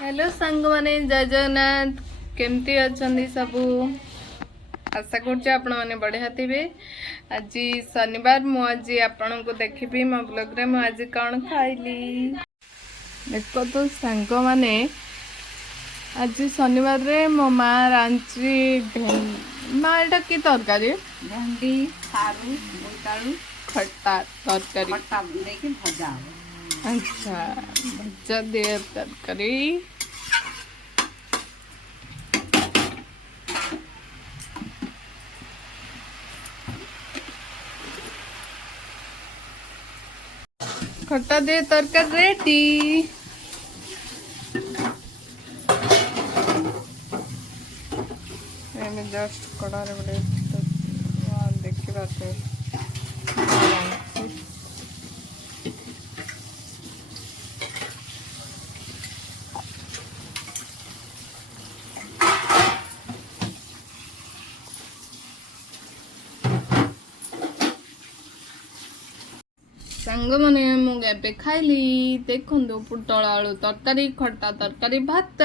Hello सांग माने जय जगन्नाथ केमती अच्छंदी सबू आशा कर बढ़िया थे। आज शनिवार मुझे आपण को देखी मो ब्लॉग रे मुझे कौन खाइली देखो तो सांग माने आज शनिवार रे मो माँ रांची माँ एटा की तरकारी भेंडी सारू बोईतालू खट्टा तरकारी खट्टा देके भजा अच्छा भजा दिए तरकारी खट्टा दे तरकारी रेडी। जस्ट कड़ा देखा सांग मैंने मुझे खाइली देखो पुटल आलू तरकारी खट्टा तरकारी भात।